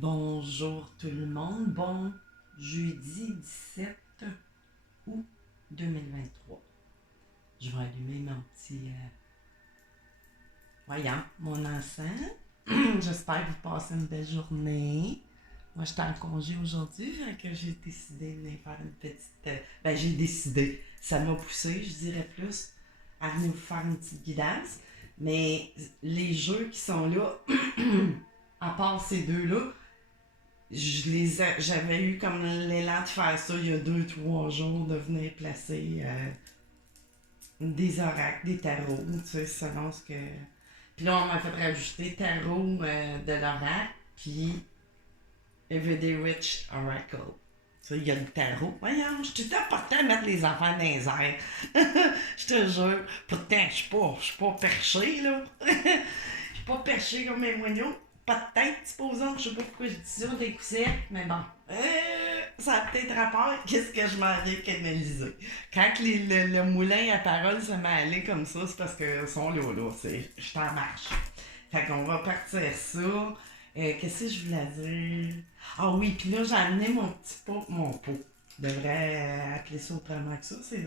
Bonjour tout le monde, bon jeudi 17 août 2023. Je vais allumer mon petit voyant, mon encens. J'espère que vous passez une belle journée. Moi, j'étais en congé aujourd'hui, fait que j'ai décidé de venir faire une petite. J'ai décidé, ça m'a poussé, je dirais plus, à venir vous faire une petite guidance. Mais les jeux qui sont là, à part ces deux-là, j'avais eu comme l'élan de faire ça il y a 2, 3 jours, de venir placer des oracles, des tarots, tu sais, selon ce que. Puis là, on m'a fait rajouter tarot de l'oracle, puis Everyday Witch Oracle. Tu sais, il y a le tarot. Voyons, je suis tout important à mettre les enfants dans les airs. Je te jure. Pourtant, je suis pas perché, là. Je suis pas perché comme mes moignons. Pas de tête, supposons. Je sais pas pourquoi je dis ça, des coups secs, mais bon. Ça a peut-être rapport. Qu'est-ce que je m'en viens canaliser? Quand le moulin à parole se met à aller comme ça, c'est parce que sont là. Je suis en marche. Fait qu'on va partir ça. Qu'est-ce que je voulais dire? Ah oui, puis là, j'ai amené mon pot. Je devrais appeler ça autrement que ça. C'est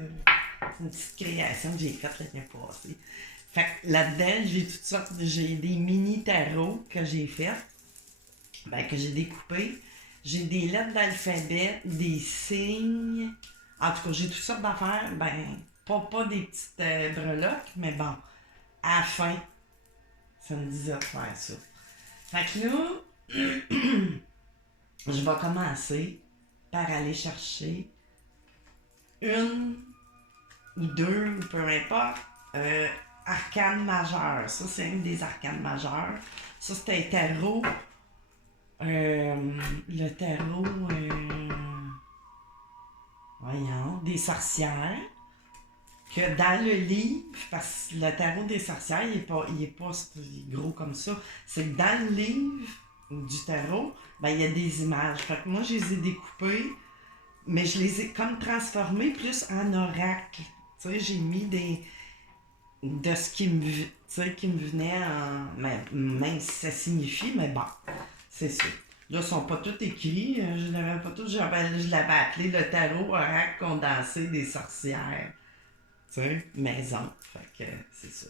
une petite création que j'ai faite l'année passée. Fait que là-dedans, j'ai des mini tarots que j'ai fait, que j'ai découpés. J'ai des lettres d'alphabet, des signes. En tout cas, j'ai toutes sortes d'affaires. Pas des petites breloques, mais bon, à la fin, ça me disait de faire ça. Fait que là, je vais commencer par aller chercher une ou deux, ou peu importe, arcanes majeures. Ça, c'est une des arcanes majeures. Ça, c'est un tarot. Le tarot, voyons, des sorcières. Que dans le livre, parce que le tarot des sorcières, il est pas gros comme ça. C'est que dans le livre du tarot, il y a des images. Fait que moi, je les ai découpées, mais je les ai comme transformées plus en oracle. Tu sais, j'ai mis de ce qui me venait en. Même si ça signifie, mais bon, c'est ça. Là, ils sont pas tous écrits. Je l'avais pas tous. Je l'avais appelé le tarot oracle condensé des sorcières. Tu sais, maison. Fait que c'est ça.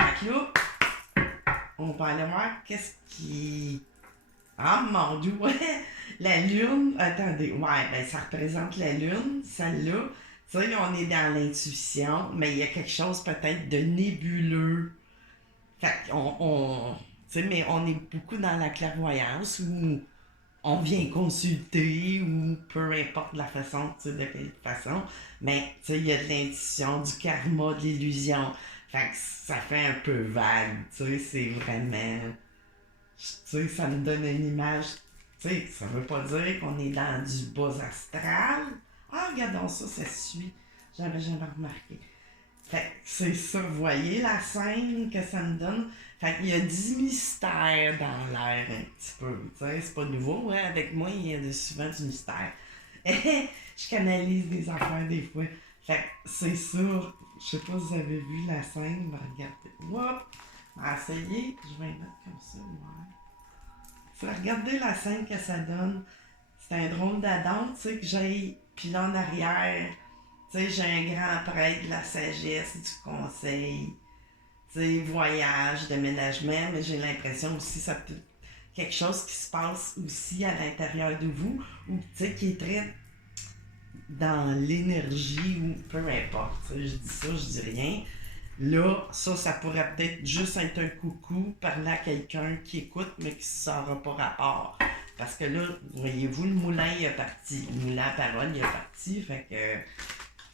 Fait que là, on va aller voir qu'est-ce qui. Ah mon dieu, ouais! La lune. Attendez, ouais, ça représente la lune, celle-là. Tu sais, on est dans l'intuition, mais il y a quelque chose peut-être de nébuleux. Fait qu'on. Tu sais, mais on est beaucoup dans la clairvoyance où on vient consulter ou peu importe la façon, tu sais, de quelle façon. Mais, tu sais, il y a de l'intuition, du karma, de l'illusion. Fait que ça fait un peu vague, tu sais, c'est vraiment. Tu sais, ça me donne une image. Tu sais, ça veut pas dire qu'on est dans du bas astral. Ah, regardons ça, ça suit. J'avais jamais remarqué. Fait que c'est ça, vous voyez la scène que ça me donne? Fait qu'il y a du mystère dans l'air un petit peu. Tu sais, c'est pas nouveau, hein? Avec moi, il y a souvent du mystère. Je canalise des affaires des fois. Fait que c'est ça. Je sais pas si vous avez vu la scène, mais regardez. Hop! Essayez, je vais mettre comme ça, ouais. Regardez la scène que ça donne. C'est un drôle d'Adam, tu sais, que j'ai. Puis là en arrière, tu sais, j'ai un grand prêtre de la sagesse, du conseil. Tu sais, voyage, déménagement, mais j'ai l'impression aussi que ça peut être quelque chose qui se passe aussi à l'intérieur de vous, ou tu sais, qui est très dans l'énergie, ou peu importe. Tu sais, je dis ça, je dis rien. Là, ça pourrait peut-être juste être un coucou, parler à quelqu'un qui écoute, mais qui ne saura pas rapport. Parce que là, voyez-vous, le moulin il est parti. Le moulin à parole il est parti. Fait que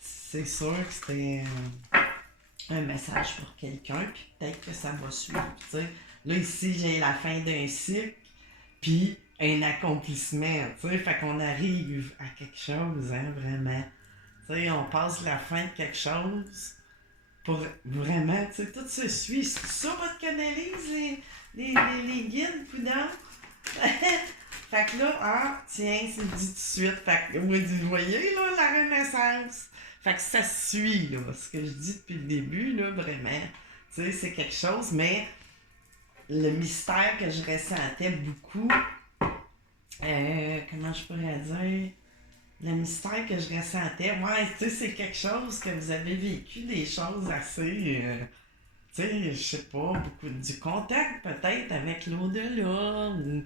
c'est sûr que c'était un message pour quelqu'un, puis peut-être que ça va suivre. T'sais. Là, ici, j'ai la fin d'un cycle, puis un accomplissement. T'sais. Fait qu'on arrive à quelque chose, hein, vraiment. T'sais, on passe la fin de quelque chose pour vraiment, tu sais, tout se suit. C'est ça votre canalise, les guides, coudons? Fait que là, tiens, c'est dit tout de suite. Fait que, vous voyez, là, la renaissance. Fait que ça suit, là, ce que je dis depuis le début, là, vraiment. Tu sais, c'est quelque chose, mais le mystère que je ressentais beaucoup, comment je pourrais dire, le mystère que je ressentais. Ouais, tu sais, c'est quelque chose que vous avez vécu, des choses assez, tu sais, je sais pas, beaucoup du contact peut-être avec l'au-delà, ou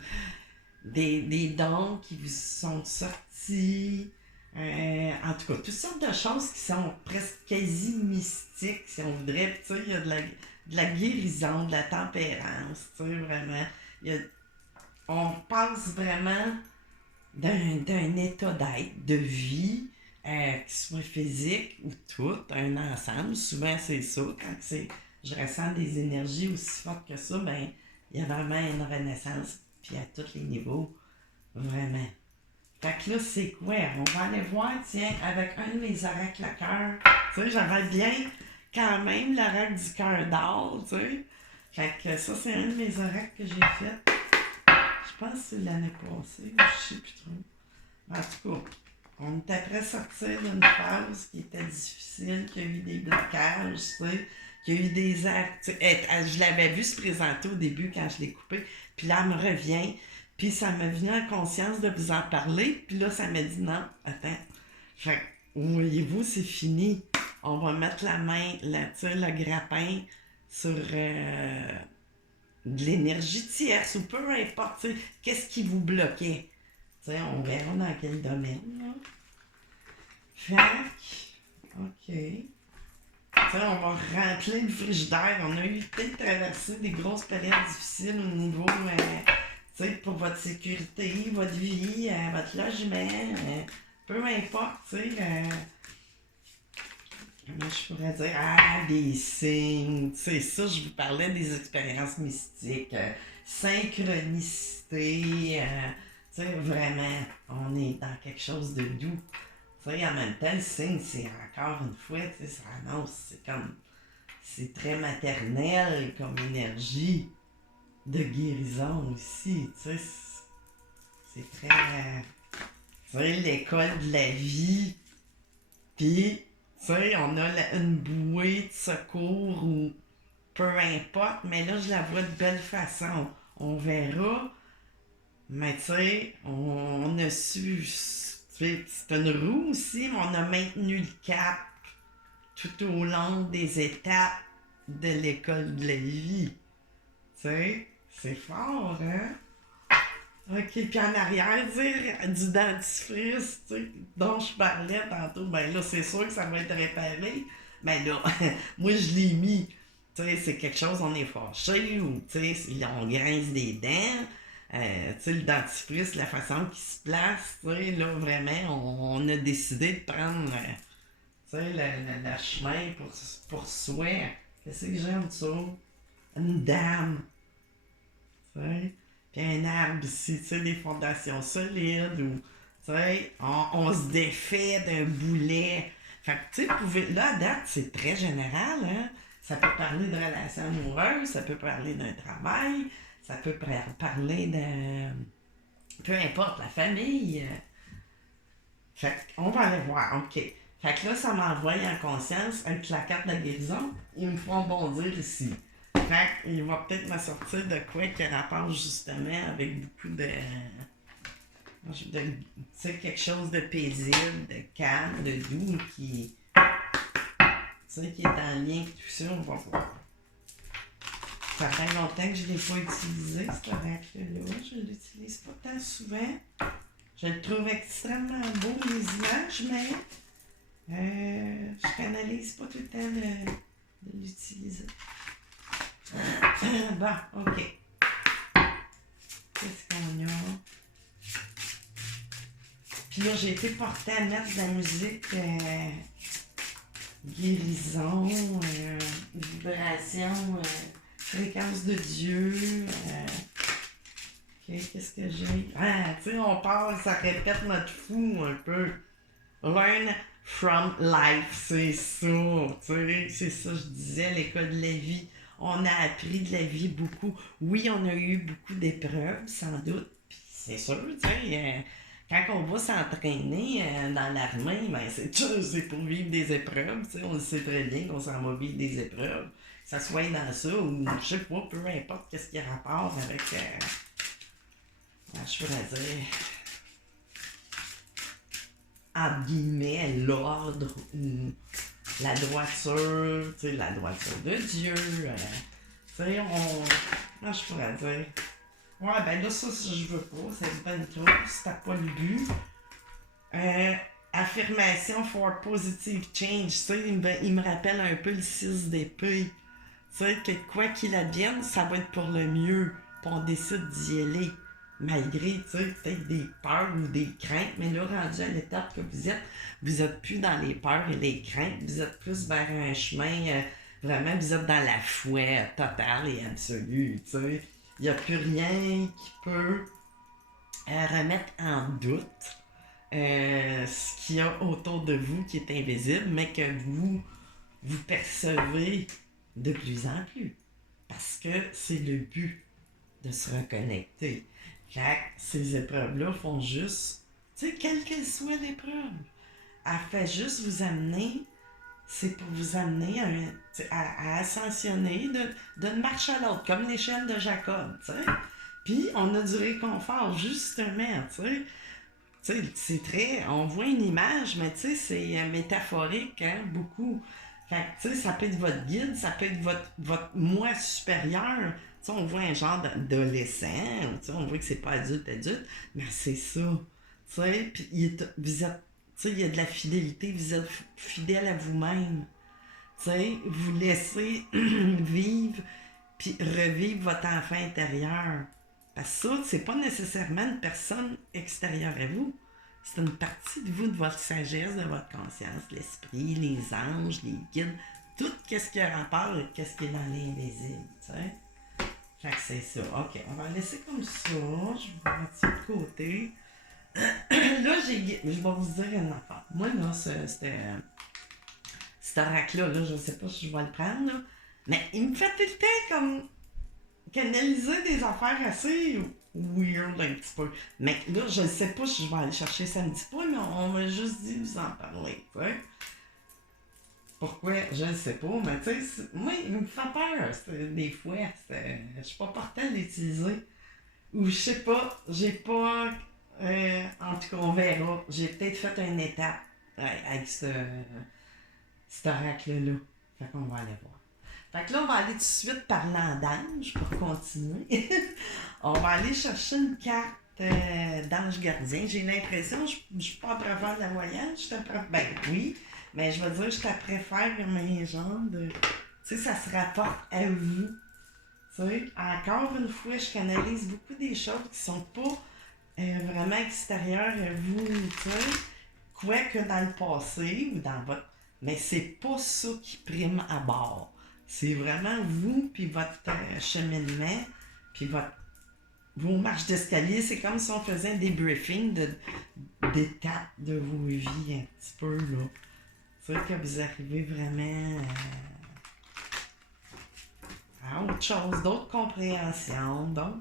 des dons qui vous sont sortis. En tout cas, toutes sortes de choses qui sont presque quasi mystiques, si on voudrait. Puis, tu sais, il y a de la guérison, de la tempérance, tu sais, vraiment. Il y a, on passe vraiment d'un état d'être, de vie, qui soit physique ou tout, un ensemble. Souvent, c'est ça. Quand je ressens des énergies aussi fortes que ça, ben, il y a vraiment une renaissance, puis à tous les niveaux, vraiment. Fait que là, c'est quoi? On va aller voir, tiens, avec un de mes oracles à cœur. Tu sais, j'avais bien quand même l'oracle du cœur d'or, tu sais. Fait que ça, c'est un de mes oracles que j'ai fait. Je pense que c'est l'année passée, je sais plus trop. En tout cas, on est après sortir d'une phase qui était difficile, qui a eu des blocages, tu sais, qui a eu des actes. Je l'avais vu se présenter au début quand je l'ai coupé, puis là, elle me revient, puis ça m'est venu en conscience de vous en parler, puis là, ça m'a dit non, attends. Fait que, voyez-vous, c'est fini. On va mettre la main, le grappin sur de l'énergie tierce ou peu importe, qu'est-ce qui vous bloquait. T'sais, on verra dans quel domaine. Là. Fait que, OK. T'sais, on va remplir le frigidaire. On a eu peut-être traversé des grosses périodes difficiles au niveau, pour votre sécurité, votre vie, votre logement, peu importe, comment je pourrais dire, des signes, ça, je vous parlais des expériences mystiques, synchronicité, vraiment, on est dans quelque chose de doux. En même temps, le signe, c'est encore une fois, ça annonce, c'est très maternel comme énergie de guérison aussi, c'est très, l'école de la vie, puis, on a une bouée de secours ou peu importe, mais là, je la vois de belle façon. On verra. Mais on a su. C'est une roue aussi, mais on a maintenu le cap tout au long des étapes de l'école de la vie. C'est fort, hein? OK, puis en arrière, du dentifrice, dont je parlais tantôt, ben là, c'est sûr que ça va être réparé. Mais là, moi, je l'ai mis. C'est quelque chose, on est fâché, ou, on grince des dents. Le dentifrice, la façon qu'il se place, là, vraiment, on a décidé de prendre, le chemin pour soi. Qu'est-ce que j'ai en dessous? Une dame, puis un arbre ici, des fondations solides, ou, on se défait d'un boulet. Fait que, là, à date, c'est très général, hein. Ça peut parler de relations amoureuses, ça peut parler d'un travail, ça peut parler de... peu importe, la famille. Fait qu'on va aller voir, OK. Fait que là, ça m'envoie en conscience avec la carte de la guérison. Ils me font bondir ici. Fait qu'il va peut-être me sortir de quoi qui rapporte justement avec beaucoup de quelque chose de paisible, de calme, de doux, qui est en lien avec tout ça, on va voir. Ça fait longtemps que je ne l'ai pas utilisé, cet oracle-là. Je ne l'utilise pas tant souvent. Je le trouve extrêmement beau, les images, mais je canalise pas tout le temps de l'utiliser. Bon, OK. Qu'est-ce qu'on a? Puis là, j'ai été portée à mettre de la musique guérison, vibration, fréquence de Dieu. OK, qu'est-ce que j'ai? On parle, ça répète notre fou un peu. Learn from life, c'est ça. C'est ça, je disais, l'école de la vie. On a appris de la vie beaucoup. Oui, on a eu beaucoup d'épreuves, sans doute. Puis c'est sûr, quand on va s'entraîner dans l'armée, ben c'est pour vivre des épreuves. On le sait très bien qu'on s'en va vivre des épreuves. Que ça soit dans ça ou, je sais pas, peu importe qu'est-ce qui a rapport avec je pourrais dire, entre guillemets, l'ordre ou la droiture, tu sais, la droiture de Dieu. Tu sais, moi, je pourrais dire. Ouais, ben là, ça, je veux pas. C'est une bonne chose. C'était pas le but. Affirmation for positive change. Tu sais, il me rappelle un peu le 6 d'épée. Tu sais, que quoi qu'il advienne, ça va être pour le mieux. Puis on décide d'y aller. Malgré, tu sais, peut-être des peurs ou des craintes. Mais là, rendu à l'étape que vous êtes plus dans les peurs et les craintes. Vous êtes plus vers un chemin, vraiment, vous êtes dans la foi totale et absolue, tu sais. Il n'y a plus rien qui peut remettre en doute ce qu'il y a autour de vous qui est invisible, mais que vous percevez de plus en plus. Parce que c'est le but de se reconnecter. Fait que ces épreuves-là font juste, tu sais, quelle qu'elle soit l'épreuve, elle fait juste vous amener, c'est pour vous amener à ascensionner d'une marche à l'autre, comme l'échelle de Jacob, tu sais. Puis on a du réconfort, justement, tu sais. Tu sais, c'est très. On voit une image, mais tu sais, c'est métaphorique, hein, beaucoup. Fait que, tu sais, ça peut être votre guide, ça peut être votre moi supérieur. Tu sais, on voit un genre d'adolescent, tu sais, on voit que c'est pas adulte, mais c'est ça. Tu sais, puis vous êtes. Tu sais, il y a de la fidélité, vous êtes fidèle à vous-même. Tu sais, vous laissez vivre, puis revivre votre enfant intérieur. Parce que ça, c'est pas nécessairement une personne extérieure à vous. C'est une partie de vous, de votre sagesse, de votre conscience, l'esprit, les anges, les guides, tout ce qui a rapport avec ce qui est dans l'invisible, tu sais. Fait que c'est ça. Ok, on va laisser comme ça. Je vais mettre ça de côté. Là, je vais vous dire une affaire. Moi, là, cet oracle-là, là, je sais pas si je vais le prendre, là, mais il me fait tout le temps comme canaliser des affaires assez weird un petit peu. Mais là, je ne sais pas si je vais aller chercher samedi pas, mais on m'a juste dit vous en parler, tu sais. Pourquoi? Je ne sais pas, mais tu sais, moi, il me fait peur, des fois. Je suis pas portée à l'utiliser. Ou je sais pas, j'ai pas... en tout cas, on verra. J'ai peut-être fait une étape avec cet oracle-là. Fait qu'on va aller voir. Fait que là, on va aller tout de suite parlant d'ange pour continuer. On va aller chercher une carte d'ange gardien. J'ai l'impression, je ne suis pas à travers de la voyage. Ben oui, mais je veux dire, je te préfère mes gens de. Tu sais, ça se rapporte à vous. Tu sais, encore une fois, je canalise beaucoup des choses qui sont pas vraiment extérieures à vous. Tu sais, quoique dans le passé ou dans votre. Mais c'est pas ça qui prime à bord. C'est vraiment vous, puis votre cheminement, puis vos marches d'escalier. C'est comme si on faisait un débriefing d'étapes de vos vies un petit peu, là. C'est vrai que vous arrivez vraiment à autre chose, d'autres compréhensions, d'autres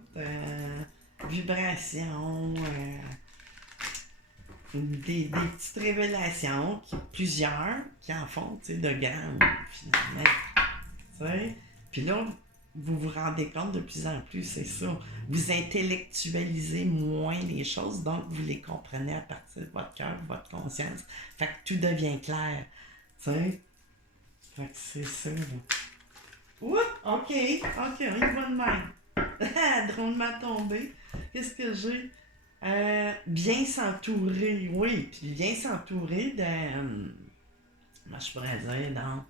vibrations, des petites révélations, plusieurs qui en font, tu sais, de grandes, finalement. Puis là, vous vous rendez compte de plus en plus, c'est ça. Vous intellectualisez moins les choses, donc vous les comprenez à partir de votre cœur, de votre conscience. Fait que tout devient clair. Tu sais? Fait que c'est ça, là. Ouh! OK, on y va de même. Drôlement tombé. Qu'est-ce que j'ai? Bien s'entourer, oui. Puis bien s'entourer moi, je pourrais dire,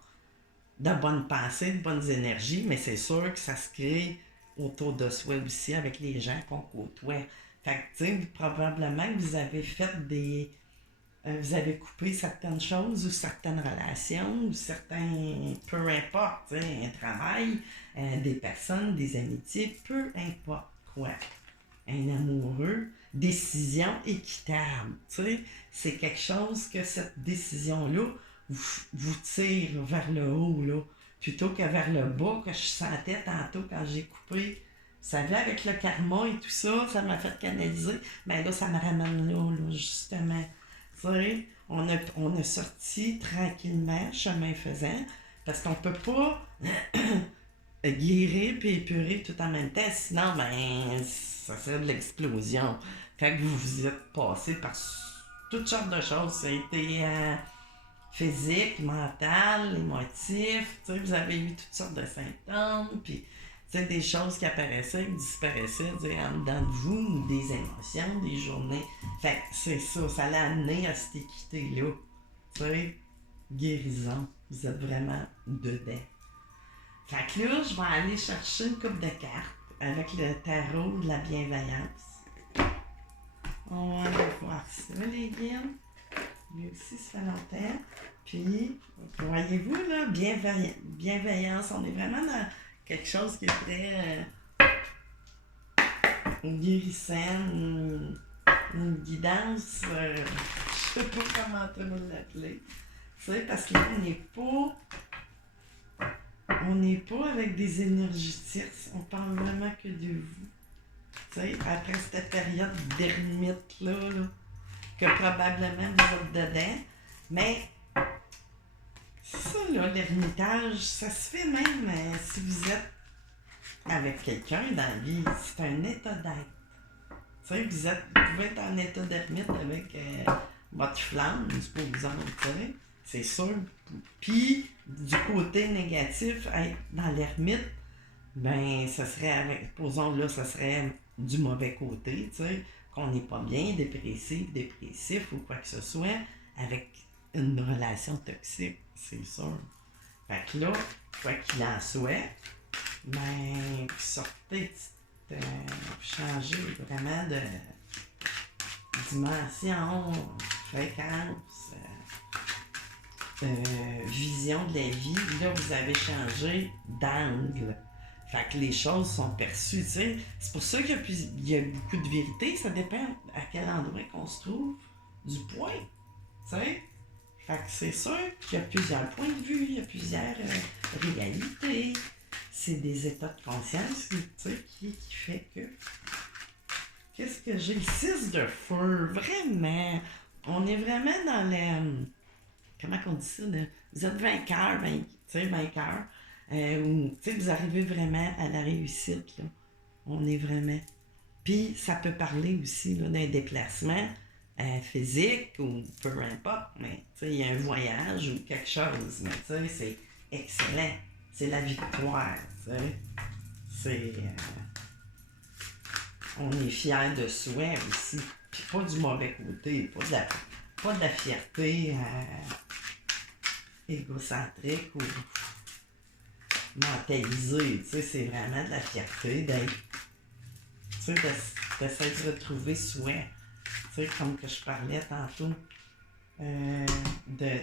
de bonnes pensées, de bonnes énergies, mais c'est sûr que ça se crée autour de soi aussi avec les gens qu'on côtoie. Fait que, tu sais, probablement que vous avez fait vous avez coupé certaines choses ou certaines relations ou certains. Peu importe, tu sais, un travail, des personnes, des amitiés, peu importe quoi. Un amoureux, décision équitable, tu sais, c'est quelque chose que cette décision-là vous tire vers le haut, là, plutôt que vers le bas que je sentais tantôt quand j'ai coupé. Vous savez, avec le karma et tout ça, ça m'a fait canaliser. Mais là, ça me ramène là, justement. Tu sais, on a sorti tranquillement, chemin faisant, parce qu'on peut pas guérir puis épurer tout en même temps. Sinon, ben, ça serait de l'explosion. Fait que vous vous êtes passé par toutes sortes de choses. Ça a été physique, mental, émotif. Tu sais, vous avez eu toutes sortes de symptômes. Puis, tu sais, des choses qui apparaissaient, qui disparaissaient, tu sais, en dedans de vous, des émotions, des journées. Fait que c'est ça. Ça l'a amené à cette équité-là. Tu sais, guérison. Vous êtes vraiment dedans. Fait que là, je vais aller chercher une coupe de cartes avec le tarot de la bienveillance. On va aller voir ça, les guides. Lui aussi, ça fait longtemps. Puis, voyez-vous, là, bienveillance, on est vraiment dans quelque chose qui est très guérissant, une guidance, je sais pas comment trop l'appeler. Tu sais, parce que là, on n'est pas avec des énergies tierces, on parle vraiment que de vous. Tu sais, après cette période d'ermite-là, que probablement vous êtes dedans, mais ça, là, l'ermitage, ça se fait même si vous êtes avec quelqu'un dans la vie, c'est un état d'être. Tu sais, vous pouvez être en état d'ermite avec votre flamme, supposons, tu sais, c'est sûr. Puis, du côté négatif, être dans l'ermite, ben, ça serait avec, posons là, ça serait du mauvais côté, tu sais, qu'on n'est pas bien, dépressif ou quoi que ce soit, avec une relation toxique, c'est sûr. Fait que là, quoi qu'il en soit, ben, sortez, changer vraiment de dimension, fréquence, vision de la vie. Là, vous avez changé d'angle. Fait que les choses sont perçues, tu sais. C'est pour ça qu'il y a beaucoup de vérité. Ça dépend à quel endroit qu'on se trouve du point, tu sais. Fait que c'est sûr qu'il y a plusieurs points de vue, il y a plusieurs réalités. C'est des états de conscience, tu sais, qui fait que... Qu'est-ce que j'ai? Le 6 de feu, vraiment. On est vraiment dans le... Comment on dit ça? Vous êtes vainqueur, tu sais, vainqueur. Tu sais, vous arrivez vraiment à la réussite, là. On est vraiment... Puis, ça peut parler aussi là, d'un déplacement physique ou peu importe, mais tu sais, il y a un voyage ou quelque chose, mais tu sais, c'est excellent. C'est la victoire, tu sais. C'est... on est fiers de soi aussi. Puis pas du mauvais côté, pas de la fierté égocentrique ou mentalisée, tu sais, c'est vraiment de la fierté d'être, tu sais, d'essayer de retrouver soi, tu sais, comme que je parlais tantôt, de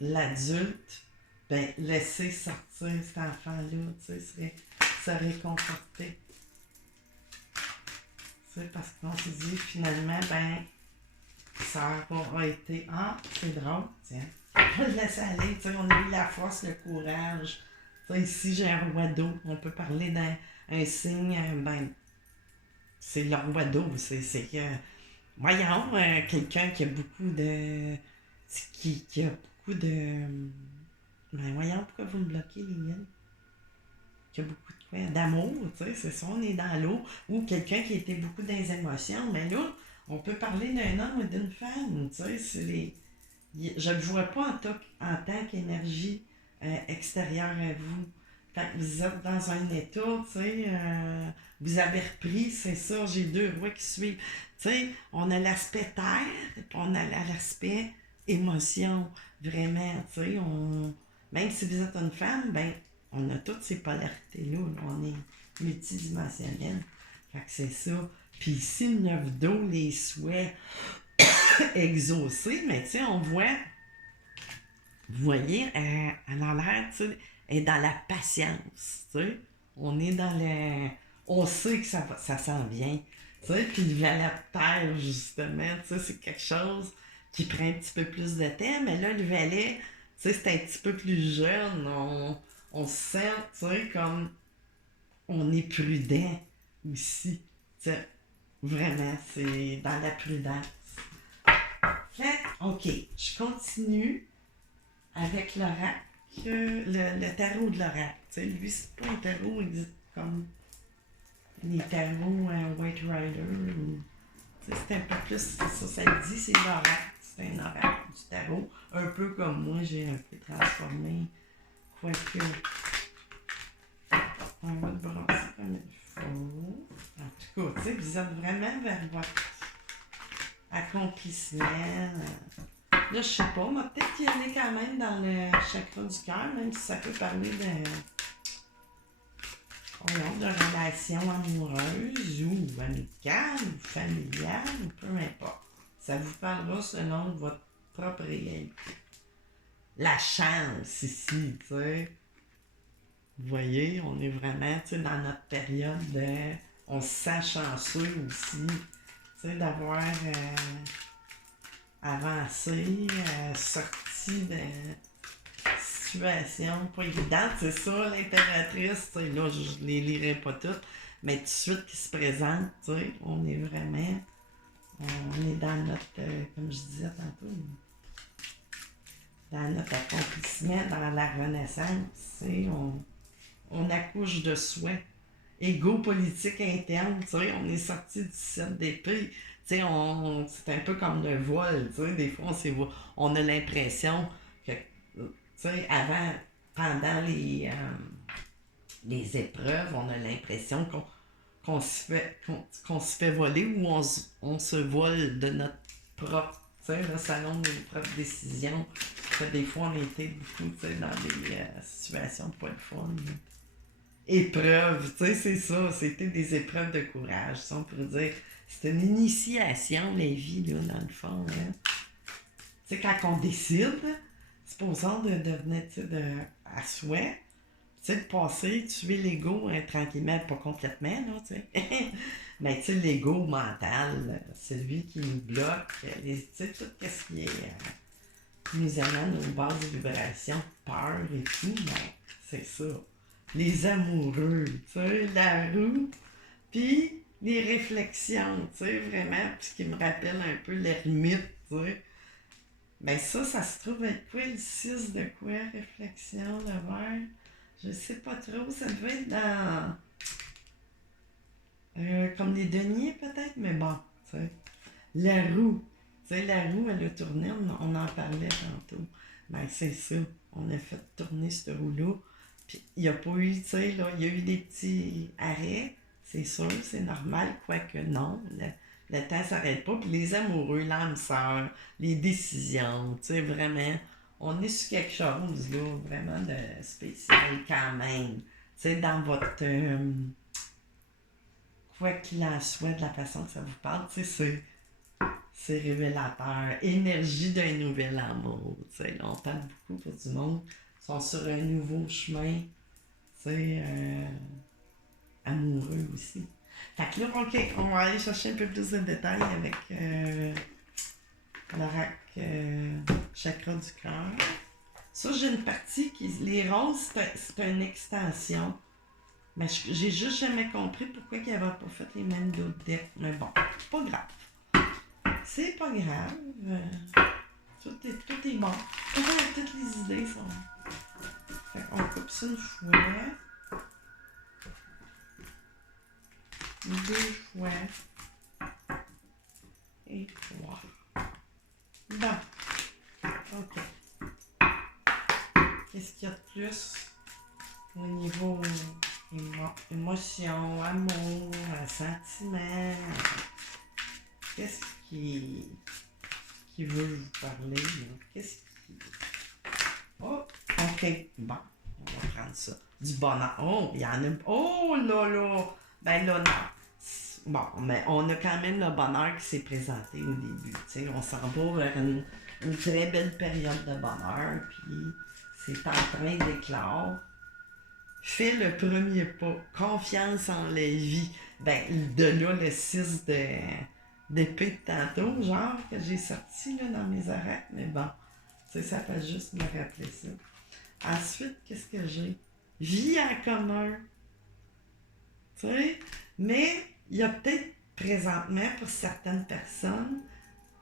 l'adulte, ben, laisser sortir cet enfant-là, tu sais, se réconforter. Tu sais, parce qu'on s'est dit, finalement, ben, ça aura été, c'est drôle, tiens, on va le laisser aller, tu sais, on a eu la force, le courage. Tu sais, ici, j'ai un roi d'eau, on peut parler d'un signe, ben, c'est le roi d'eau, c'est que, voyons, quelqu'un qui a beaucoup de, qui a beaucoup de, ben, voyons, pourquoi vous me bloquez, les miennes? Qui a beaucoup de quoi? D'amour, tu sais, c'est ça, on est dans l'eau, ou quelqu'un qui était beaucoup dans les émotions, mais là, on peut parler d'un homme ou d'une femme, tu sais, je ne le vois pas en tant qu'énergie extérieure à vous. Fait que vous êtes dans un état, tu sais, vous avez repris, c'est ça, j'ai deux rois qui suivent. Tu sais, on a l'aspect terre, puis on a l'aspect émotion, vraiment, tu sais, même si vous êtes une femme, ben, on a toutes ces polarités-là, on est multidimensionnel. Fait que c'est ça. Puis ici, le 9 d'eau, les souhaits exaucés, mais tu sais, on voit, vous voyez, elle a l'air, tu sais, elle est dans la patience, tu sais. On est dans le... On sait que ça s'en vient, tu sais, puis le valet de terre, justement, tu sais, c'est quelque chose qui prend un petit peu plus de temps, mais là, le valet, tu sais, c'est un petit peu plus jeune, on se sent, tu sais, comme on est prudent aussi, tu sais, vraiment, c'est dans la prudence. Fait, ok, je continue avec l'oracle. le tarot de l'oracle. T'sais, lui, c'est pas un tarot comme les tarots White Rider. C'est un peu plus ça le dit, c'est l'oracle. C'est un oracle du tarot. Un peu comme moi, j'ai un peu transformé. Quoique, on va le brasser comme il faut. En tout cas, tu sais, vous êtes vraiment vers votre accomplissement. Là, je sais pas, mais peut-être qu'il y en a quand même dans le chakra du cœur, même si ça peut parler de relations amoureuses ou amicales ou familiales, ou peu importe. Ça vous parlera selon votre propre réalité. La chance ici, tu sais. Vous voyez, on est vraiment, tu sais, dans notre période de... On se sent chanceux aussi, tu sais, d'avoir avancé, sorti de situations pas évidentes. C'est ça, l'impératrice, tu sais, là, je les lirai pas toutes, mais tout de suite qui se présente, tu sais, on est vraiment... On est dans notre, comme je disais tantôt, dans notre accomplissement, dans la renaissance, tu sais, on accouche de soi. Égo politique interne, tu sais, on est sorti du 7 d'épée. Tu sais, c'est un peu comme le vol, tu sais, des fois on a l'impression que, tu sais, avant, pendant les épreuves, on a l'impression qu'on se fait voler ou on se vole de notre propre, tu sais, le salon de nos propres décisions. Que des fois, on était beaucoup, tu sais, dans des situations pas le fun. Épreuves, tu sais, c'est ça. C'était des épreuves de courage, ça, on pourrait dire. C'est une initiation, la vie, là, dans le fond. Hein. Tu sais, quand on décide, supposons de devenir, tu sais, à souhait, tu sais, de passer, tuer l'ego tranquillement, pas complètement, là, tu sais. Mais tu sais, l'ego mental, c'est lui qui nous bloque, tu sais, tout ce qui nous amène aux bases de vibration, peur et tout, ben, c'est ça. Les amoureux, tu sais, la roue, puis les réflexions, tu sais, vraiment, puis ce qui me rappelle un peu l'ermite, tu sais. Ben ça se trouve être quoi, le 6 de quoi, réflexion, le verre? Je sais pas trop, ça devait être dans... comme les deniers peut-être, mais bon, tu sais. La roue, tu sais, la roue, elle a tourné, on en parlait tantôt. Ben c'est ça, on a fait tourner cette roue-là. Puis il n'y a pas eu, tu sais, là, il y a eu des petits arrêts, c'est sûr, c'est normal, quoique non. Le temps ne s'arrête pas. Puis les amoureux, l'âme sœur, les décisions, tu sais, vraiment, on est sur quelque chose, là, vraiment de spécial quand même. Tu sais, dans votre... quoi qu'il en soit, de la façon que ça vous parle, tu sais, c'est révélateur. Énergie d'un nouvel amour, tu sais, on parle beaucoup pour du monde. Ils sont sur un nouveau chemin, tu sais, amoureux aussi. Fait que là, OK, on va aller chercher un peu plus de détails avec l'oracle chakra du cœur. Ça, j'ai une partie qui... Les roses, c'est une extension. Mais j'ai juste jamais compris pourquoi ils n'avaient pas fait les mêmes d'autres decks. Mais bon, c'est pas grave. C'est pas grave. Tout est bon. Toutes les idées sont... Fait qu'on coupe ça une fois. 2 fois. Et 3. Bon. OK. Qu'est-ce qu'il y a de plus au niveau émotion, amour, sentiment? Qu'est-ce qui veut vous parler? Là? Qu'est-ce qui... Oh, OK. Bon, on va prendre ça. Du bonheur. Oh, il y en a... Oh là là! Ben là, non. Bon, mais on a quand même le bonheur qui s'est présenté au début. T'sais, on s'en va vers une très belle période de bonheur, puis c'est en train d'éclore. Fais le premier pas. Confiance en la vie. Ben, de là, le 6 d'épée de tantôt, genre, que j'ai sorti là, dans mes oracles. Mais bon, ça fait juste me rappeler ça. Ensuite, qu'est-ce que j'ai? Vie en commun. Tu sais? Mais il y a peut-être présentement pour certaines personnes,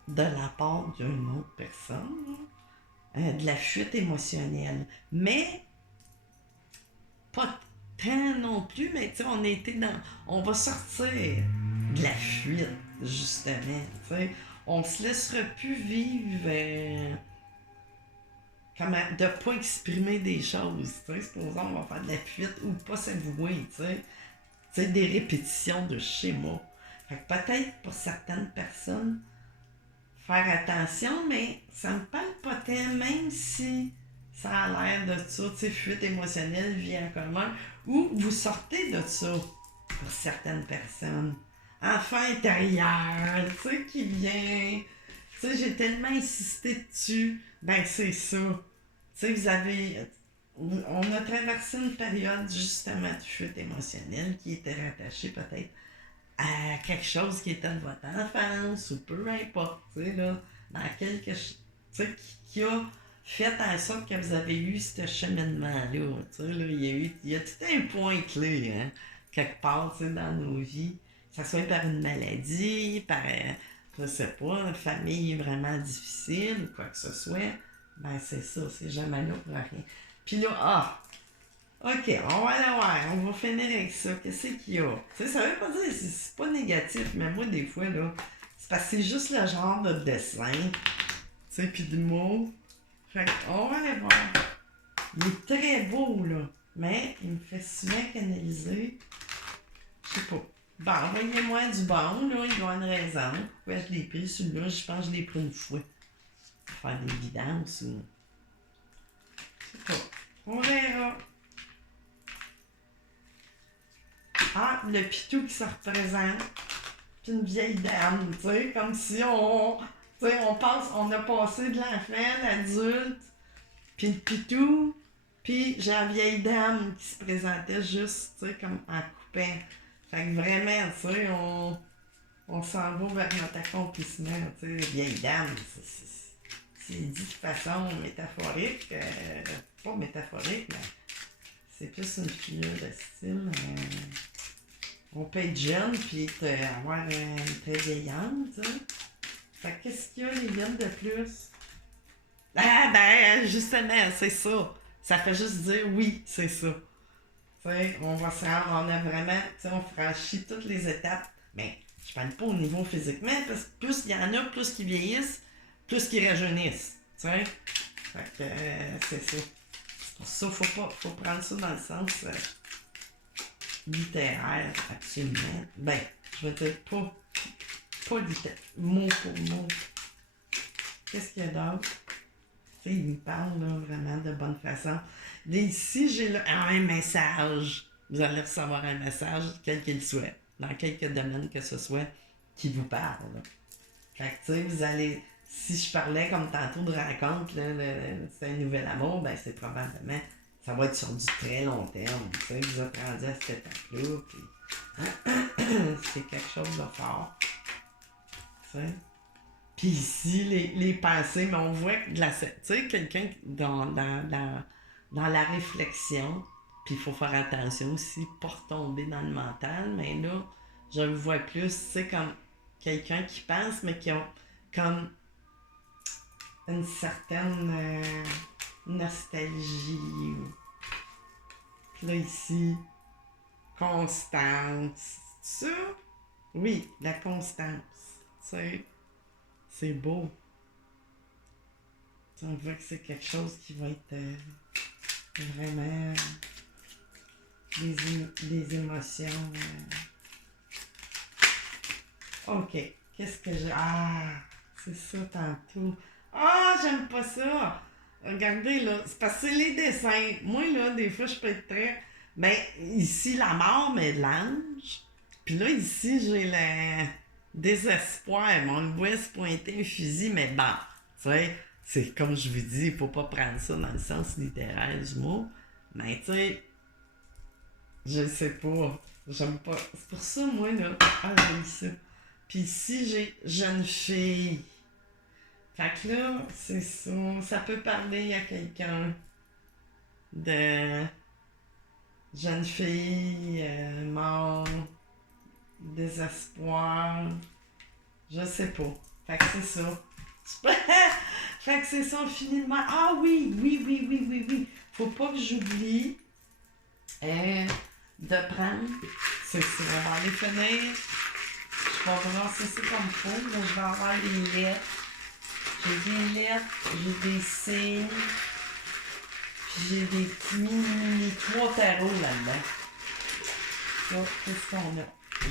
de la part d'une autre personne, de la fuite émotionnelle. Mais pas tant non plus, mais tu sais, on va sortir de la fuite, justement, tu sais. On se laissera plus vivre de pas exprimer des choses, tu sais. Supposons on va faire de la fuite ou pas s'avouer, tu sais. Tu sais, des répétitions de schémas. Fait que peut-être pour certaines personnes, faire attention, mais ça me parle pas tant, même si ça a l'air de ça, tu sais, fuite émotionnelle, vie en commun, ou vous sortez de ça pour certaines personnes. Enfant intérieur, tu sais, qui vient. Tu sais, j'ai tellement insisté dessus. Ben, c'est ça. Tu sais, on a traversé une période justement de fuite émotionnelle qui était rattachée peut-être à quelque chose qui était de votre enfance ou peu importe, tu sais, là, dans quelque chose, tu sais, qui a fait en sorte que vous avez eu ce cheminement-là, tu sais, là, il y a tout un point clé, hein, quelque part, tu sais, dans nos vies, que ce soit par une maladie, par, je sais pas, une famille vraiment difficile ou quoi que ce soit, ben c'est ça, c'est jamais là pour rien. Puis là, ok, on va aller voir, on va finir avec ça. Qu'est-ce qu'il y a? Tu sais, ça veut pas dire, c'est pas négatif, mais moi, des fois, là, c'est parce que c'est juste le genre de dessin, tu sais, puis de mots. Fait qu'on va aller voir. Il est très beau, là, mais il me fait souvent canaliser. Je sais pas. Bon, envoyez-moi du bon, là, il doit avoir une raison. Pourquoi je l'ai pris, celui-là? Je pense que je l'ai pris une fois. Pour faire des vidanges ou. Je sais pas. On verra. Ah, le pitou qui se représente. Puis une vieille dame, tu sais, comme si on a passé de l'enfant, l'adulte, puis le pitou, puis j'ai la vieille dame qui se présentait juste, tu sais, comme en coupant. Fait que vraiment, tu sais, on s'en va vers notre accomplissement, tu sais, vieille dame, c'est dit de façon métaphorique, pas métaphorique, mais c'est plus une figure de style. On peut être jeune puis avoir une très vieillante, tu sais. Fait que qu'est-ce qu'il y a, les gars, de plus? Ah, ben, justement, c'est ça. Ça fait juste dire oui, c'est ça. Tu sais, on va se rendre, on a vraiment, tu sais, on franchit toutes les étapes. Mais je parle pas au niveau physiquement, parce que plus il y en a, plus qu'ils vieillissent, plus qu'ils rajeunissent. Tu sais? Fait que c'est ça. C'est pour ça, faut prendre ça dans le sens littéraire, absolument. Ben, je veux dire pas littéraire, mot pour mot. Qu'est-ce qu'il y a d'autre? Tu sais, il me parle là, vraiment de bonne façon. Ici, j'ai là un message. Vous allez recevoir un message, quel qu'il soit, dans quelque domaine que ce soit, qui vous parle. Là. Fait que, tu sais, vous allez. Si je parlais comme tantôt de rencontre, là, c'est un nouvel amour, ben c'est probablement. Ça va être sur du très long terme. Tu sais, vous êtes rendu à cette étape-là, puis c'est quelque chose de fort. Tu sais. Puis ici, les pensées, mais on voit que tu sais, quelqu'un dans la réflexion, puis il faut faire attention aussi, pas retomber dans le mental, mais là, je le vois plus, tu sais, comme quelqu'un qui pense, mais qui a comme une certaine nostalgie. Puis là, ici, constance. Ça? Oui, la constance. Tu sais, c'est beau. On voit que c'est quelque chose qui va être vraiment des émotions. Ok, qu'est-ce que j'ai. Ah, c'est ça tantôt. Ah, j'aime pas ça. Regardez là, c'est parce que c'est les dessins. Moi là, des fois, je peux être très. Ben, ici, la mort mélange. Puis là, ici, j'ai le désespoir. On le voit se pointer un fusil, mais bon, tu sais, c'est comme je vous dis, il faut pas prendre ça dans le sens littéraire du mot. Mais tu sais, je sais pas. J'aime pas. C'est pour ça, moi, là. Ah, j'aime ça. Puis ici, j'ai jeune fille. Fait que là, c'est ça. Ça peut parler à quelqu'un de jeune fille, mort, désespoir. Je sais pas. Fait que c'est ça. fait Fait que c'est ça, finalement. Ah oui. Faut pas que j'oublie de prendre. C'est ça, on va aller finir. Je vais brasser ça comme il faut. Là, je vais avoir les lettres. J'ai des lettres, j'ai des signes. Puis j'ai des petits mini 3 tarots là-dedans. Ça, qu'est-ce qu'on a? Je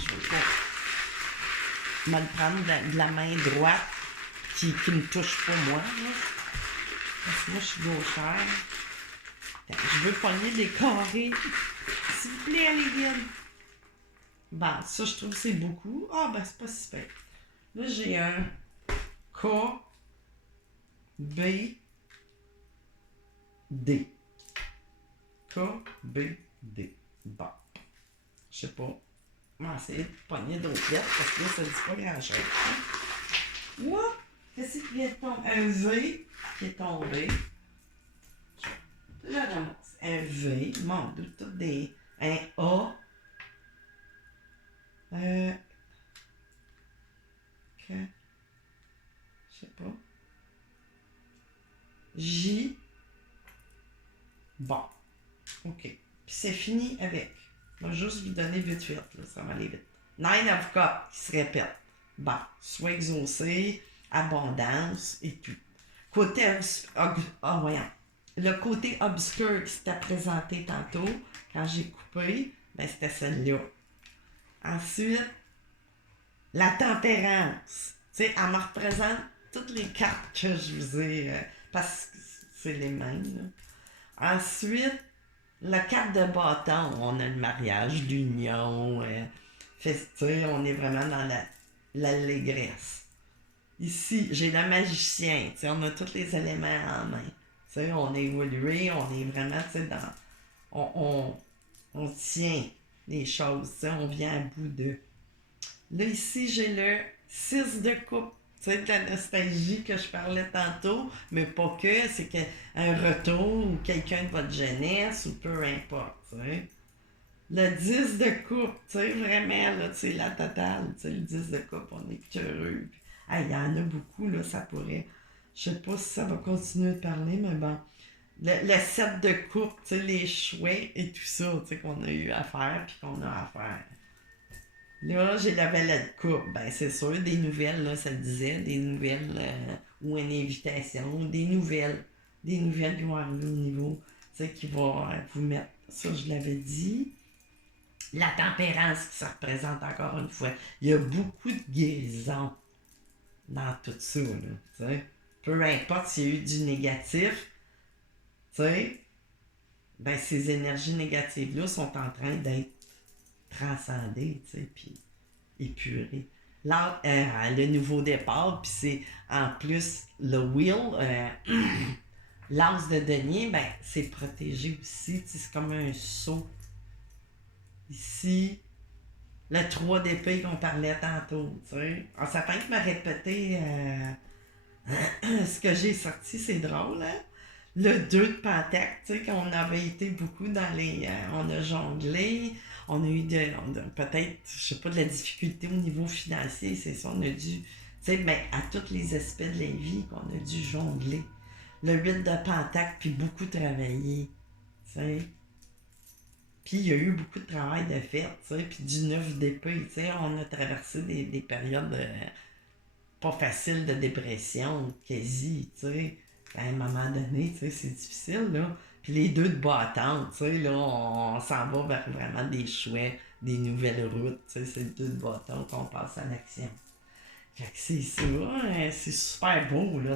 vais me le prendre de la main droite qui me touche pas moi. Là. Parce que moi, je suis gauchère. Je veux pogner des carrés. S'il vous plaît, allez guide. Bon, ça, je trouve que c'est beaucoup. Ah, ben, c'est pas si pire. Là, j'ai un K, B, D. K, B, D. Bon. Je sais pas. On va essayer de pogner d'autres lettres parce que là, ça dit pas grand-chose. Là, qu'est-ce qui vient de tomber? Un V qui est tombé. Je ramasse. Un V. Mon Dieu, tout des. Un A. Que. Je sais pas. J. Bon. OK. Puis c'est fini avec. Je vais juste vous donner vite fait, là, ça va aller vite. Nine of Cups qui se répète. Bon, soit exaucé, abondance et tout. Côté voyons. Le côté obscur qui s'était présenté tantôt, quand j'ai coupé, ben c'était celle-là. Ensuite, la tempérance. Tu sais, elle me représente toutes les cartes que je vous ai, parce que c'est les mêmes. Là. Ensuite, la carte de bâton, on a le mariage, l'union, on est vraiment dans l'allégresse. Ici, j'ai le magicien, on a tous les éléments en main. On est évolué, on est vraiment dans. On tient les choses, on vient à bout de. Là, ici, j'ai le 6 de coupe. Tu sais, de la nostalgie que je parlais tantôt, mais pas que, c'est un retour ou quelqu'un de votre jeunesse ou peu importe, tu sais. Le 10 de coupe, tu sais, vraiment, là, tu sais, la totale, tu sais, le 10 de coupe, on est curieux. Il y en a beaucoup, là, ça pourrait. Je sais pas si ça va continuer de parler, mais bon. Le 7 de coupe, tu sais, les chouettes et tout ça, tu sais, qu'on a eu à faire puis qu'on a à faire. Là, j'ai la valet de coupe. Ben, c'est sûr, des nouvelles, là, ça le disait, des nouvelles ou une invitation, des nouvelles qui vont arriver au niveau, tu sais, qui vont vous mettre. Ça, je l'avais dit. La tempérance qui se représente encore une fois. Il y a beaucoup de guérison dans tout ça, là, tu sais. Peu importe s'il y a eu du négatif, tu sais, ben, ces énergies négatives-là sont en train d'être transcendées, tu sais, puis épurées. Là, le nouveau départ, puis c'est en plus le wheel, l'as de denier, ben, c'est protégé aussi, c'est comme un seau. Ici, le 3 d'épée qu'on parlait tantôt, tu sais. Ça peut être me répéter ce que j'ai sorti, c'est drôle, hein? Le 2 de pentacle, tu sais, qu'on avait été beaucoup dans les. On a jonglé, on a eu peut-être, je sais pas, de la difficulté au niveau financier, c'est ça, on a dû. Tu sais, ben, à tous les aspects de la vie qu'on a dû jongler. Le 8 de pentacle, puis beaucoup travailler, tu sais. Puis il y a eu beaucoup de travail de fait, tu sais, puis du 9 d'épée, tu sais, on a traversé des périodes pas faciles de dépression, quasi, tu sais. À un moment donné, tu sais, c'est difficile, là. Puis les 2 de bâton, tu sais, là, on s'en va vers vraiment des chouettes, des nouvelles routes, tu sais, c'est le 2 de bâton qu'on passe à l'action. Fait que c'est ça, c'est super beau, là,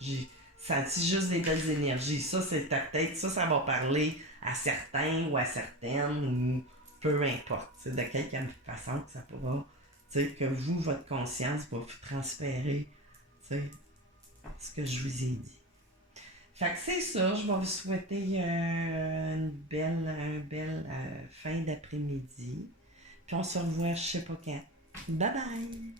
j'ai senti juste des belles énergies. Ça, c'est peut-être, ça va parler à certains ou à certaines, ou peu importe, de quelque façon que ça pourra, tu sais, que vous, votre conscience va vous transférer, tu sais, ce que je vous ai dit. Fait que c'est ça, je vais vous souhaiter une belle fin d'après-midi. Puis on se revoit je sais pas quand. Bye bye!